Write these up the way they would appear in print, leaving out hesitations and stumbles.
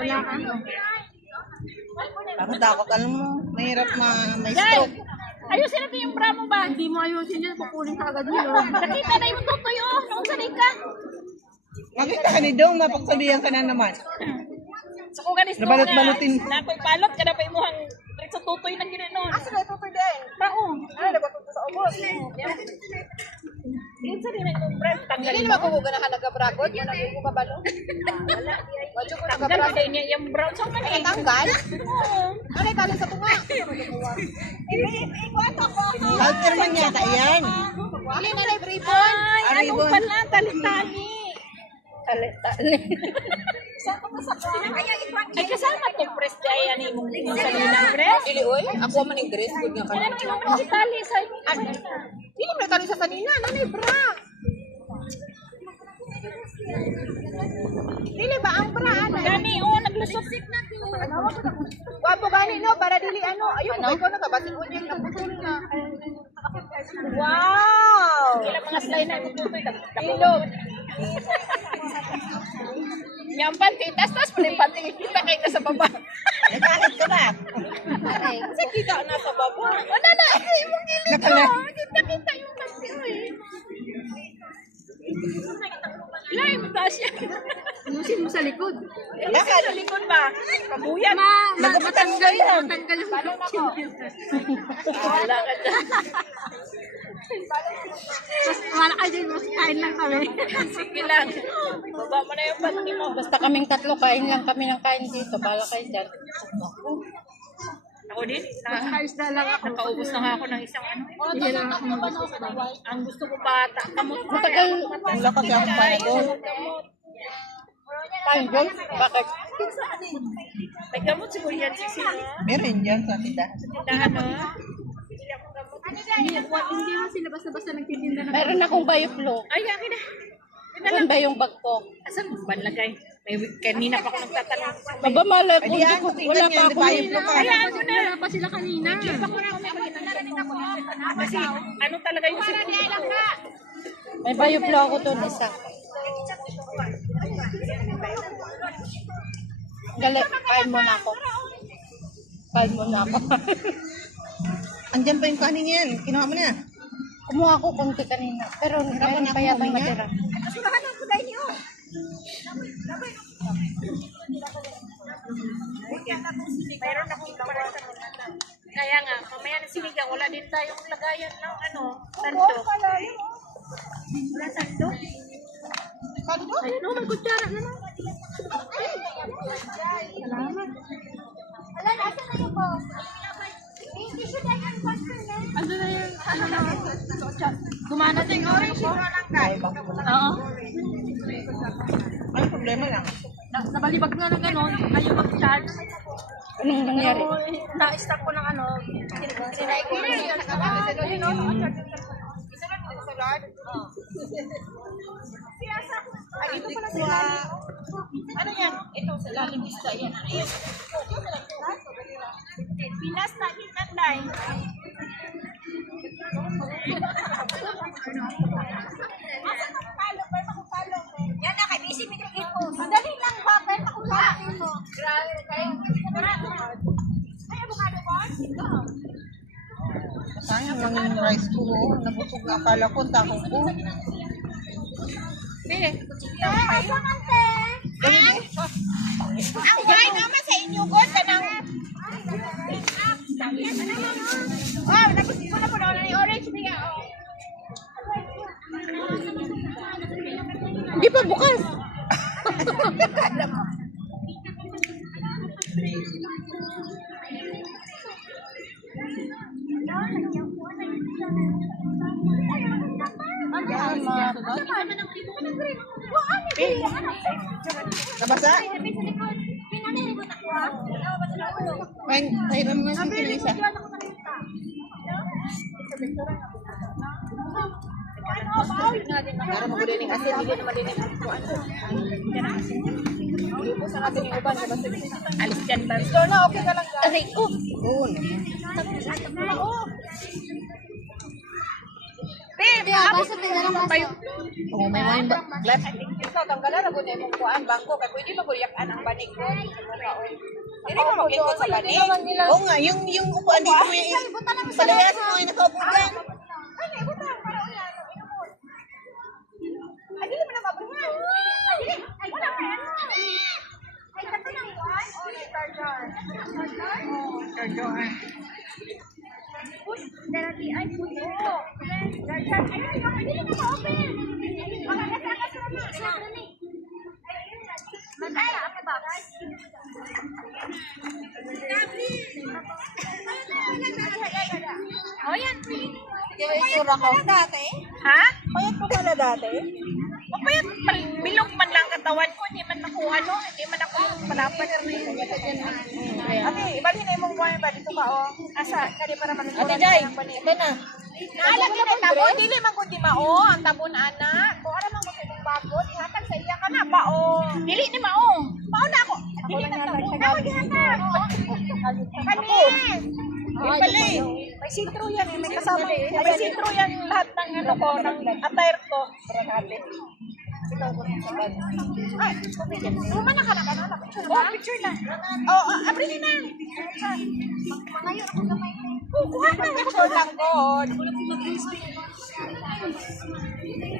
Wala ka, no? Ako takot, alam mo, mahirap may stroke. Ayusin natin yung bra mo ba? Hindi mo ayusin yan, kukunin ka agad yun. Nakita na yung tutoy, oh. Nung sanay ka. Makita ka ni Dong, mapagsabihan ka na naman. So kung ganis Nabalot-balutin. Nakoy balot ka na pa imuhang sa tutoy ng ginanon. Asa na tutoy din? Taong. Nagatuto sa ubos. Yun sa rin yung brand. Hindi naman kung gana ka nagabrakot, yun ang yung kabalo. Wadyo ko Tanggal nagabrakot. ka niya yung brown song man eh. Tanggal? Oo. Ano yung tali sa tunga? Halter man yata yan. Alin na yung ribbon? Ay, ano Ribbon. pala? Tali-tali. Tali-tali. Ay, kasama to press dahil ano yung salinang press. Dili oy, ako man yung dress good nga Ano kanina. yung si tali sa Dili mo tali sa sanina, nanay bra. Dili ba ang bra ano? Gani, oo, naglusot. Wapo gani no para dili ano, ayun ko na kabasig ko diyan naputol na. Wow! Kailang mga slide na yung tutoy. Ilog. Yung panty, tas pala yung panty. Kita kayo nasa baba. Nagkakit ka ba? Kasi kita na sa baba. Wala na, yung gilid ko. Kita yung panty mo eh. Ilay mo taas yan. Ayusin mo sa likod. Bakit? Sa likod ba? Kabuyan. Matanggal yung Wala ka dyan. Mas wala ka dyan, mas kain lang kami. Sige lang. Baba mo na yung panty mo. Basta kaming tatlo, kain lang kami ng kain dito. Bala kayo dyan. Ako din. Ayos na lang ako. Nakaubos na nga ako ng isang ano. Hindi lang ako mag-usap. Ang gusto ko pa, kamot. Matagal. Wala kasi akong panagol. Kain dyan? Bakit? May gamot siguro yan, Sisi. Meron dyan sa tindahan. Tindahan, no? Hindi mo sila basta-basta nagtitinda ng Meron akong bioflow. Ay, akin na. Saan ba yung bag ko? Asan mo ba lagay? May kanina pa ako nagtatanong. Aba, malay ko. Ay, ako tingnan Wala yan, pa di ako. ba yung lupa? Hayaan mo na. Wala pa sila kanina. Kasi ano talaga yung sirkuito ko. May bioflow ako doon, isa. Gali, kain muna ako. Kain muna ako. Andyan pa yung kanin yan. Kinuha mo na. Kumuha ko konti kanina. Pero meron pa yata matira. Mayroon akong para sa kaya nga, mamaya na sinigang, wala din tayong lagayan ng ano, sandok. Wala sandok? Ayun, may kutsara na lang. Ano na yung, ano na, gumana din orange. Oo. Ano problema lang? Nabalibag nga ng gano'n, ayaw mag-charge. Anong nangyari? Na-stack ko ng ano, sinay ko. Ano yan? Ito, sa lalim isda yan. Ano yan? Pinas na, kinanday. Yan na, kay busy pinigil ko. Madali lang ba? Pero ako lang mo. Grabe kayo. Ay, avocado ba? Sayang lang yung rice ko. Nabusog na akala ko. Takong ko. Asa man, te? Ang wine naman sa inyo, God, kanang... Oh, tapos ko na po na yung orange niya. Hindi pa bukas. Nabasa? May naman yung kinisa. Para magulinig asin, hindi naman din yung kuwan. Sa natin yung uban, alis dyan ba? So na, okay ka lang ka. Aray ko. Oo. Basta pinalang kaso. Oh, may wine ba? Left, I think ikaw, tanggalan na po na yung kuhaan, bangko, kaya pwede magkuyakan ang banig ko. Hindi mo mag-ikot sa banig. Oo nga, yung upuan dito mo yung palayas mo yung nakaupo dyan. Ano, ibutang, para ulan, inumon. Ay, dili mo na mabuhay. Dili, wala ka yan. Ay, kato na kuhaan? O, charger. Charger? Push, dati, ay, push. Oo. Charger, ay, dili mo ma-open. Baka nasa ka sa mga. Ay, apa ba? O yan. Kaya isura ko. Dati? Ha? Payat po pala dati? Mapayat, bilog man lang katawan ko, hindi man ako hindi man ako palapat. Ate, ibalhin na yung buhay ba? Dito ka, o. Asa? Kali para mag-ikuran. Ate Jai, ito na. Naalag din ang tabon, dili man kundi mao, ang tabon ana. Kung ano man gusto ng bagot, ihatag sa iya ka na ba o? Dili ni mao. Mao na ako. Dili na tabon. Ako gihatag. Kani. Pala eh. May sintro yan eh, may kasama. May sintro yan lahat ng ano ko, ng attire ko. Ay, luma na ka na ba? Oh, picture na. Oh, abrin na. Ngayon ako gamay. Kuha na picture lang ko.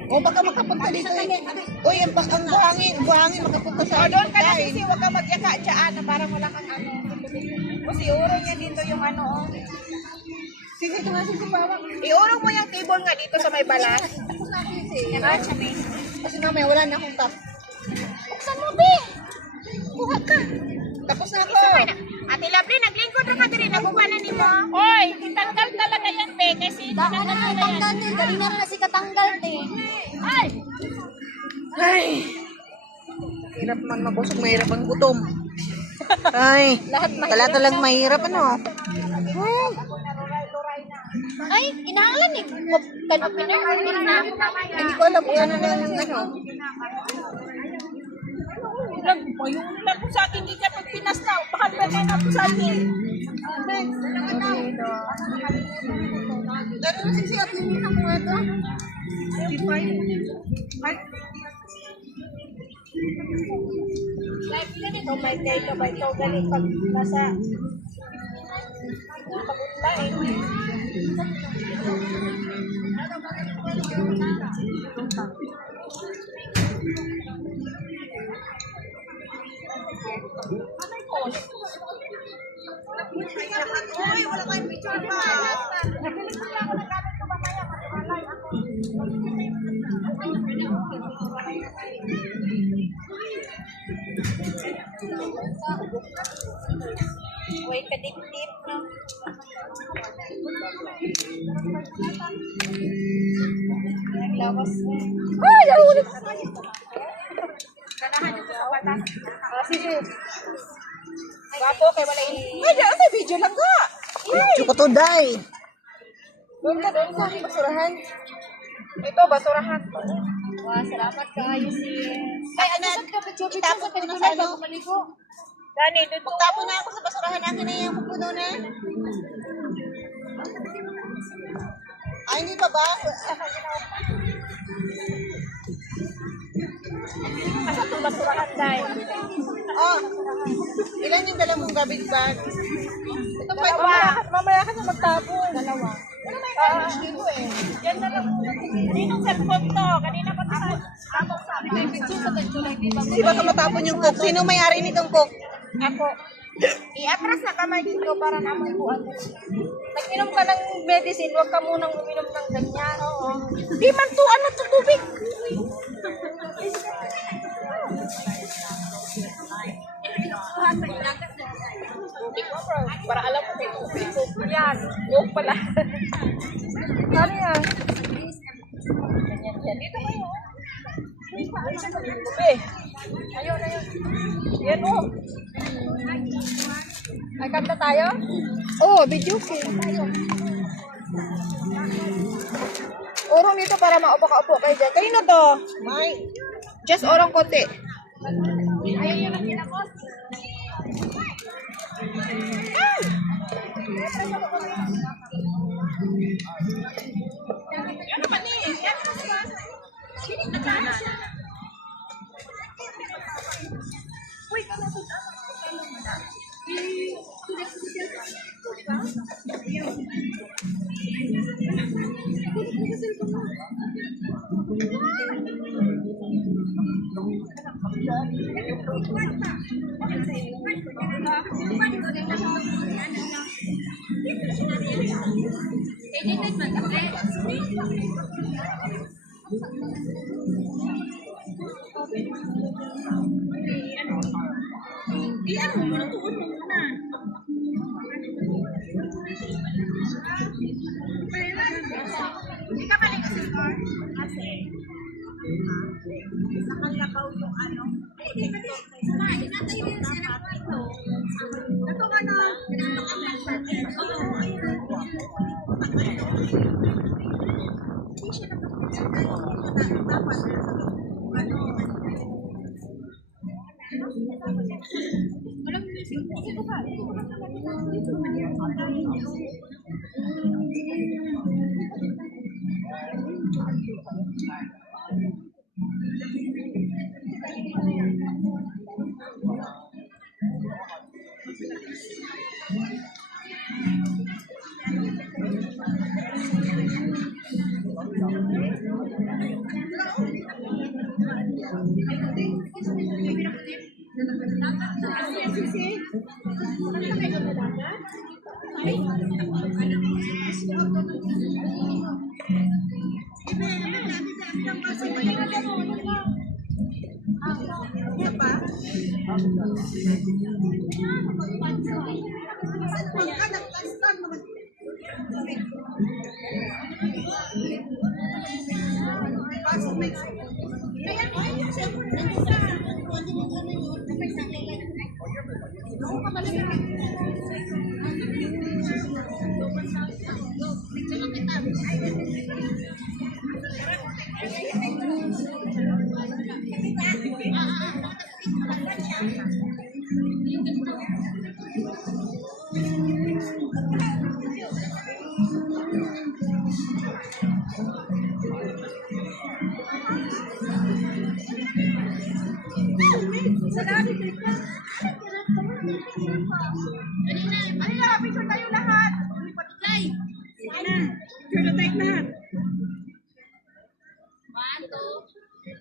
O baka makapunta dito eh. Uy, ang buhangin makapunta sa O, doon ka na sisi, huwag ka magyaka dyan na parang wala kang ano. Kasi iuro niya dito yung ano. Oh. Sige, ito nga sisi parang. Iuro mo yung table nga dito sa may balas. Kasi mamaya wala na akong tap. Buksan mo, be! Kuha ka. Tapos na ako. Ate Lovely, naglingkod na ka din. Nakuha na ni mo. Oy, tanggal talaga yan, be, kasi Daan na na tanggal din. Dali na na si katanggal din. ay, Ay. Hirap man mabusog, mahirap ang gutom. Ay, talata lang mahirap ano. Ay, inahalan eh. Kanapin na. Hindi ko alam kung ano na yung ano. Lang ko sa akin, di ka nagpinas na. Baka pwede na po sa akin. Gano'n na sisi at limin ako nga ito. Ito may kay ka ba? Ito galing pag nasa pag-unlain. Uy, wala kayong picture pa. Nabilis na ako ng gamit ko mamaya. Matumalay ako. Uy, kadip-dip na. Naglawas na. Ay, nahulog! Ganahan yung sa bata. Sige. Wapo kay wala ini. Ay, daan sa video lang ka. Video ko to, day. Doon ka, basurahan. Ito, basurahan. Wow, salamat kayo sis. Ay, anak, itapon ko na sa ano. Dani, dito. Magtapon na ako sa basurahan. Akin na yung pupuno na. Ay, hindi pa ba? Asa itong basurahan, dahil. Oh, ilan yung dala mong garbage bag? Ito pa ito. Mamaya ka na magtapon. Dalawa. Wala na yung garbage dito eh. Yan na lang. Kaninong cellphone to? Kanina pa sa tapos sabi ko yung picture sa tulay, di ba? Di ba ka matapon yung coke? Sino may-ari nitong coke? Ako. I-atras na kamay dito para naman buwan. Nag-inom ka ng medicine, huwag ka munang uminom ng ganyan. Oo. Di man to, ano to, tubig. Tubig mo, bro. Para alam mo, may tubig. Yan. Coke pala. Ano yan? Yan. Dito kayo. Tubig. Ayun. Yan o. Ay, kanta tayo? Oo, video game tayo. Urong dito para maupo-kaupo kayo dyan. Kanino to? May. Just orong konti. Ayaw yun ang kinakot. Ano naman eh? Hindi ka mali kasi sir. Kasi, sa Kalabaw yung ano. Hindi, kasi, inatay din siya ng ito. Ito ka na. Hindi siya dapat. Ano, picture tayo lahat. Picture na tayo lahat. 1, 2,